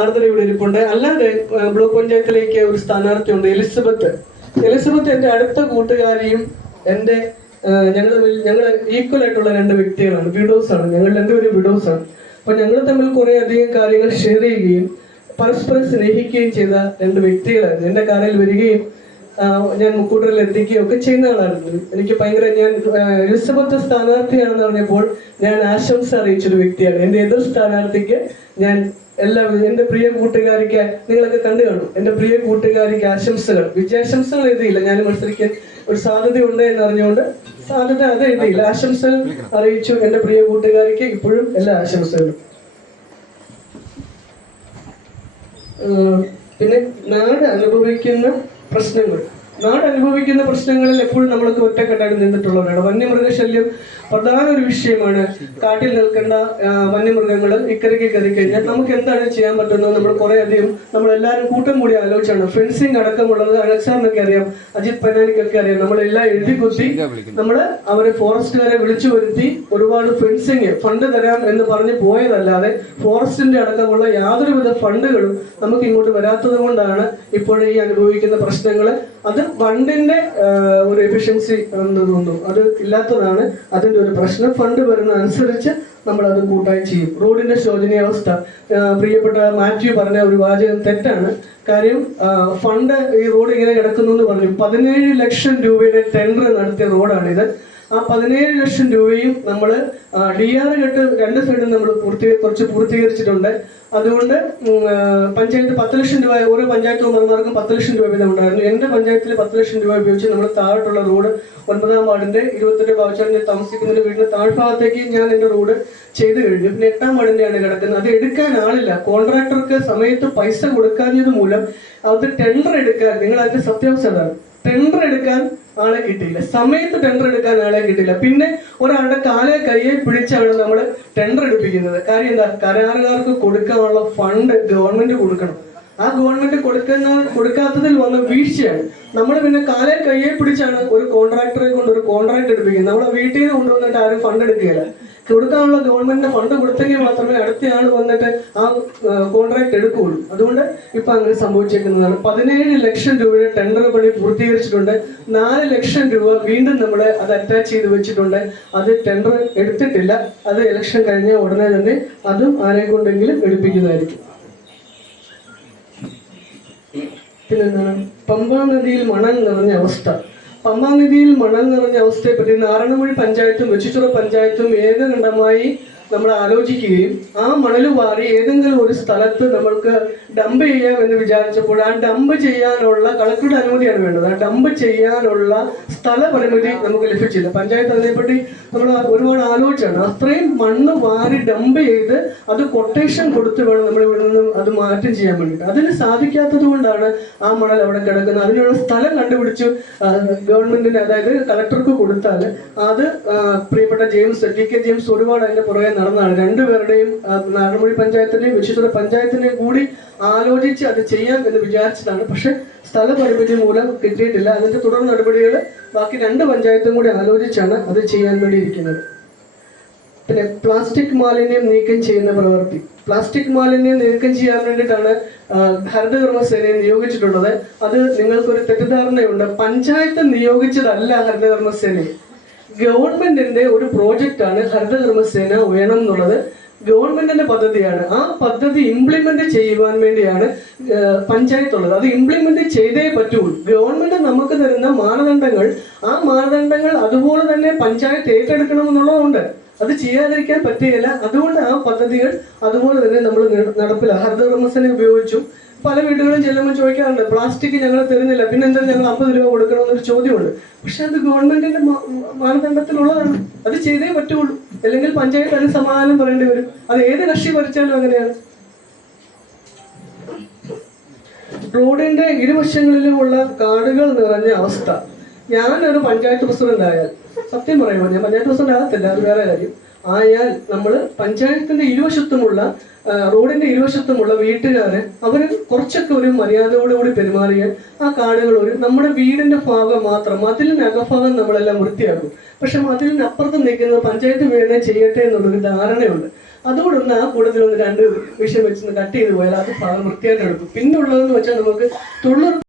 ആർദ്ര ഇവിടെ ഇരിപ്പുണ്ട്. അല്ലാതെ ബ്ലോക്ക് പഞ്ചായത്തിലേക്ക് ഒരു സ്ഥാനാർത്ഥിയുണ്ട്, എലിസബത്ത്. എൻ്റെ അടുത്ത കൂട്ടുകാരിയും എൻ്റെ ഞങ്ങൾ ഈക്വൽ ആയിട്ടുള്ള രണ്ട് വ്യക്തികളാണ്, വിഡോസ് ആണ്. ഞങ്ങൾ രണ്ടുപേരും വിഡോസ് ആണ്. അപ്പൊ ഞങ്ങൾ തമ്മിൽ കുറെ അധികം കാര്യങ്ങൾ ഷെയർ ചെയ്യുകയും പരസ്പരം സ്നേഹിക്കുകയും ചെയ്ത രണ്ട് വ്യക്തികളായിരുന്നു. എൻ്റെ കാറിൽ വരികയും ഞാൻ മുക്കൂട്ടറിൽ എത്തിക്കുകയും ഒക്കെ ചെയ്യുന്ന ആളായിരുന്നു. എനിക്ക് ഭയങ്കര എലിസബത്ത് സ്ഥാനാർത്ഥിയാണെന്ന് പറഞ്ഞപ്പോൾ ഞാൻ ആശംസ അറിയിച്ചൊരു വ്യക്തിയാണ്. എൻ്റെ എതിർ സ്ഥാനാർത്ഥിക്ക് ഞാൻ എൻ്റെ പ്രിയ കൂട്ടുകാരിക്ക്, നിങ്ങളൊക്കെ കണ്ടു കാണും, എൻ്റെ പ്രിയ കൂട്ടുകാരിക്ക് ആശംസകൾ, വിജയാശംസകൾ എഴുതിയില്ല. ഞാൻ മത്സരിക്കാൻ ഒരു സാധ്യതയുണ്ട് എന്നറിഞ്ഞുകൊണ്ട് അത് എഴുതിയില്ല, ആശംസകൾ അറിയിച്ചു. എൻ്റെ പ്രിയ കൂട്ടുകാരിക്ക് ഇപ്പോഴും എല്ലാ ആശംസകളും. പിന്നെ നാട് അനുഭവിക്കുന്ന പ്രശ്നങ്ങളിൽ എപ്പോഴും നമ്മൾക്ക് ഒറ്റക്കെട്ടായിട്ട് നിന്നിട്ടുള്ളവരാണ്. വന്യമൃഗശല്യം പ്രധാന ഒരു വിഷയമാണ്. കാട്ടിൽ നിൽക്കേണ്ട വന്യമൃഗങ്ങൾ ഇക്കരയ്ക്ക് കയറി കഴിഞ്ഞാൽ നമുക്ക് എന്താണ് ചെയ്യാൻ പറ്റുന്നത് നമ്മളെല്ലാവരും കൂട്ടം കൂടി ആലോചിച്ചാണ്. ഫെൻസിങ് അടക്കമുള്ളത് അലക്സാറിനൊക്കെ അറിയാം, അജിത് പനാനിക്കൊക്കെ അറിയാം. നമ്മളെല്ലാം എഴുതി കുത്തി അവരെ ഫോറസ്റ്റുകാരെ വിളിച്ചു വരുത്തി ഒരുപാട് ഫെൻസിങ് ഫണ്ട് തരാം എന്ന് പറഞ്ഞ് പോയതല്ലാതെ ഫോറസ്റ്റിന്റെ അടക്കമുള്ള യാതൊരുവിധ ഫണ്ടുകളും നമുക്ക് ഇങ്ങോട്ട് വരാത്തത് കൊണ്ടാണ് ഇപ്പോൾ ഈ അനുഭവിക്കുന്ന പ്രശ്നങ്ങൾ. അത് ഫണ്ടിന്റെ ഒരു എഫിഷ്യൻസി എന്ന് തോന്നുന്നു, അത് ഇല്ലാത്തതാണ് അതിന്റെ ഒരു പ്രശ്നം. ഫണ്ട് വരുന്ന അനുസരിച്ച് നമ്മൾ അത് കൂട്ടായി ചെയ്യും. റോഡിന്റെ ശോചനീയാവസ്ഥ, പ്രിയപ്പെട്ട മാത്യു പറഞ്ഞ ഒരു വാചകം തെറ്റാണ്. കാര്യം ഫണ്ട് ഈ റോഡ് ഇങ്ങനെ കിടക്കുന്നു എന്ന് പറഞ്ഞു. 17 ലക്ഷം രൂപയുടെ ടെൻഡർ നടത്തിയ റോഡാണിത്. ആ 17 ലക്ഷം രൂപയും നമ്മൾ DR കെട്ട് രണ്ട് സൈഡും നമ്മൾ കുറച്ച് പൂർത്തീകരിച്ചിട്ടുണ്ട്. അതുകൊണ്ട് പഞ്ചായത്ത് 10 ലക്ഷം രൂപ, ഓരോ പഞ്ചായത്ത് മെമ്പർമാർക്കും 10 ലക്ഷം രൂപ വീതം ഉണ്ടായിരുന്നു. എൻ്റെ പഞ്ചായത്തിൽ 10 ലക്ഷം രൂപ ഉപയോഗിച്ച് നമ്മൾ താഴോട്ടുള്ള റോഡ് 9-ാം വാർഡിന്റെ 28 ബാവച്ചാറിന്റെ താമസിക്കുന്ന വീടിന്റെ താഴ്ഭാഗത്തേക്ക് ഞാൻ എൻ്റെ റോഡ് ചെയ്ത് കഴിഞ്ഞു. പിന്നെ 8-ാം വാർഡിന്റെയാണ് കിടക്കുന്നത്. അത് എടുക്കാൻ ആളില്ല. കോൺട്രാക്ടർക്ക് സമയത്ത് പൈസ കൊടുക്കാഞ്ഞത് മൂലം അത് ടെൻഡർ എടുക്കാൻ, നിങ്ങൾ അതിന്റെ സത്യാവസ്ഥ, ടെൻഡർ എടുക്കാൻ ആളെ കിട്ടിയില്ല, സമയത്ത് ടെൻഡർ എടുക്കാൻ ആളെ കിട്ടിയില്ല. പിന്നെ ഒരാളുടെ കാലെ കയ്യെ പിടിച്ചാണ് നമ്മൾ ടെൻഡർ എടുപ്പിക്കുന്നത്. കാര്യം എന്താ? കരാറുകാർക്ക് കൊടുക്കാനുള്ള ഫണ്ട് ഗവൺമെന്റ് കൊടുക്കണം. ആ ഗവൺമെന്റ് കൊടുക്കാത്തതിൽ വന്ന വീഴ്ചയാണ്. നമ്മൾ പിന്നെ കാലെ കയ്യെ പിടിച്ചാണ് ഒരു കോൺട്രാക്ടറെ കൊണ്ട് ഒരു കോൺട്രാക്ട് എടുപ്പിക്കുന്നത്. നമ്മളെ വീട്ടിൽ നിന്ന് കൊണ്ടുവന്നിട്ട് ആരും ഫണ്ട് എടുക്കുകയില്ല. കൊടുക്കാനുള്ള ഗവൺമെന്റിന്റെ ഫണ്ട് കൊടുത്തെങ്കിൽ മാത്രമേ അടുത്തയാൾ വന്നിട്ട് ആ കോൺട്രാക്ട് എടുക്കുകയുള്ളൂ. അതുകൊണ്ട് ഇപ്പൊ അങ്ങനെ സംഭവിച്ചേക്കുന്നതാണ്. 17 ലക്ഷം രൂപയുടെ ടെൻഡർ പണി പൂർത്തീകരിച്ചിട്ടുണ്ട്. 4 ലക്ഷം രൂപ വീണ്ടും നമ്മൾ അത് അറ്റാച്ച് ചെയ്ത് വെച്ചിട്ടുണ്ട്. അത് ടെൻഡർ എടുത്തിട്ടില്ല. അത് ഇലക്ഷൻ കഴിഞ്ഞ ഉടനെ തന്നെ അതും ആരെ കൊണ്ടെങ്കിലും എടുപ്പിക്കുന്നതായിരിക്കും. പിന്നെന്താണ്? പമ്പാ നദിയിൽ മണൽ നിറഞ്ഞ അവസ്ഥ. പമ്പാ നദിയിൽ മണൽ നിറഞ്ഞ അവസ്ഥയെപ്പറ്റി നാരായണമൂഴി പഞ്ചായത്തും വെച്ചിച്ചുറ പഞ്ചായത്തും ഏകകണ്ഠമായി നമ്മൾ ആലോചിക്കുകയും ആ മണൽ വാരി ഏതെങ്കിലും ഒരു സ്ഥലത്ത് നമ്മൾക്ക് ഡംപ് ചെയ്യാം എന്ന് വിചാരിച്ചപ്പോൾ ആ ഡംപ് ചെയ്യാനുള്ള കളക്ടറുടെ അനുമതിയാണ് വേണ്ടത്. ആ ഡംപ് ചെയ്യാനുള്ള സ്ഥല പരിമിതി നമുക്ക് ലഭിച്ചില്ല. പഞ്ചായത്ത് അതിനെപ്പറ്റി നമ്മൾ ഒരുപാട് ആലോചിച്ചാണ്. അത്രയും മണ്ണ് വാരി ഡംപ് ചെയ്ത് അത് കൊട്ടേഷൻ കൊടുത്ത് വേണം നമ്മൾ ഇവിടെ നിന്ന് അത് മാറ്റം ചെയ്യാൻ വേണ്ടിയിട്ട്. അതിന് സാധിക്കാത്തത് കൊണ്ടാണ് ആ മണൽ അവിടെ കിടക്കുന്നത്. അതിനുള്ള സ്ഥലം കണ്ടുപിടിച്ചു ഗവൺമെന്റിന്, അതായത് കളക്ടർക്ക് കൊടുത്താൽ അത് പ്രിയപ്പെട്ട TK ജെയിംസ് ഒരുപാട് അതിന്റെ പുറകെ നടന്നതാണ്. രണ്ടുപേരുടെയും നാരായണമൂഴി പഞ്ചായത്തിന്റെയും വെച്ചിച്ചുറ പഞ്ചായത്തിന്റെയും കൂടി ആലോചിച്ച് അത് ചെയ്യാം എന്ന് വിചാരിച്ചതാണ്. പക്ഷെ സ്ഥല പരിമിതി മൂലം കിട്ടിയിട്ടില്ല. അതിന്റെ തുടർ നടപടികൾ ബാക്കി 2 പഞ്ചായത്തും കൂടി ആലോചിച്ചാണ് അത് ചെയ്യാൻ വേണ്ടി ഇരിക്കുന്നത്. പിന്നെ പ്ലാസ്റ്റിക് മാലിന്യം നീക്കം ചെയ്യുന്ന പ്രവൃത്തി. പ്ലാസ്റ്റിക് മാലിന്യം നീക്കം ചെയ്യാൻ വേണ്ടിയിട്ടാണ് ഹരിതകർമ്മസേനയെ നിയോഗിച്ചിട്ടുള്ളത്. അത് നിങ്ങൾക്കൊരു തെറ്റിദ്ധാരണയുണ്ട്. പഞ്ചായത്ത് നിയോഗിച്ചതല്ല ഹരിതകർമ്മസേനയെ. ഗവൺമെന്റിന്റെ ഒരു പ്രോജക്റ്റാണ് ഹരിതകർമ്മസേന വേണം എന്നുള്ളത്. ഗവൺമെന്റിന്റെ പദ്ധതിയാണ്. ആ പദ്ധതി ഇംപ്ലിമെന്റ് ചെയ്യുവാൻ വേണ്ടിയാണ് പഞ്ചായത്തുള്ളത്. അത് ഇംപ്ലിമെന്റ് ചെയ്തേ പറ്റുള്ളൂ. ഗവൺമെന്റ് നമുക്ക് തരുന്ന മാനദണ്ഡങ്ങൾ, ആ മാനദണ്ഡങ്ങൾ അതുപോലെ തന്നെ പഞ്ചായത്ത് ഏറ്റെടുക്കണമെന്നുള്ളതുണ്ട്. അത് ചെയ്യാതിരിക്കാൻ പറ്റുകയില്ല. അതുകൊണ്ട് ആ പദ്ധതികൾ അതുപോലെ തന്നെ നമ്മൾ നടപ്പിലാക്കും. ഹരിതകർമ്മസേന ഉപയോഗിച്ചു. പല വീടുകളും ചെല്ലുമ്പോൾ ചോദിക്കാറുണ്ട്, പ്ലാസ്റ്റിക് ഞങ്ങൾ തരുന്നില്ല, പിന്നെ എന്തായാലും ഞങ്ങൾ 50 രൂപ കൊടുക്കണമെന്നൊരു ചോദ്യമുണ്ട്. പക്ഷെ അത് ഗവൺമെന്റിന്റെ മാനദണ്ഡത്തിലുള്ളതാണ്. അത് ചെയ്തേ പറ്റുള്ളൂ. അല്ലെങ്കിൽ പഞ്ചായത്ത് അതിന് സമാധാനം പറയേണ്ടി വരും. അത് ഏത് കക്ഷി ഭരിച്ചാലും അങ്ങനെയാണ്. റോഡിന്റെ ഇരുവശങ്ങളിലുമുള്ള കാടുകൾ നിറഞ്ഞ അവസ്ഥ. ഞാനൊരു പഞ്ചായത്ത് പ്രസിഡന്റ് ആയാൽ, സത്യം പറയുമ്പോൾ ഞാൻ പഞ്ചായത്ത് പ്രസിഡന്റ് ആകത്തില്ല, അത് വേറെ കാര്യം ആയാൽ, നമ്മൾ പഞ്ചായത്തിന്റെ ഇരുവശത്തുമുള്ള റോഡിന്റെ ഇരുവശത്തുമുള്ള വീട്ടുകാരെ അവര് കുറച്ചൊക്കെ ഒരു മര്യാദയോടുകൂടി പെരുമാറിയാൽ ആ കാടുകൾ നമ്മുടെ വീടിന്റെ ഭാഗം മാത്രം, മതിലിനകഭാഗം നമ്മളെല്ലാം വൃത്തിയാക്കും. പക്ഷെ മതിലിനപ്പുറത്ത് നിൽക്കുന്നത് പഞ്ചായത്ത് വേണേ ചെയ്യട്ടെ എന്നുള്ളൊരു ധാരണയുണ്ട്. അതുകൂടെ ഒന്ന് ആ കൂട്ടത്തിൽ ഒന്ന് 2 വിഷം വെച്ചൊന്ന് കട്ട് ചെയ്ത് പോയാൽ അത് ഭാഗം വൃത്തിയായിട്ട് എടുക്കും. പിന്നെ ഉള്ളതെന്ന് വെച്ചാൽ നമുക്ക് തുള്ളർ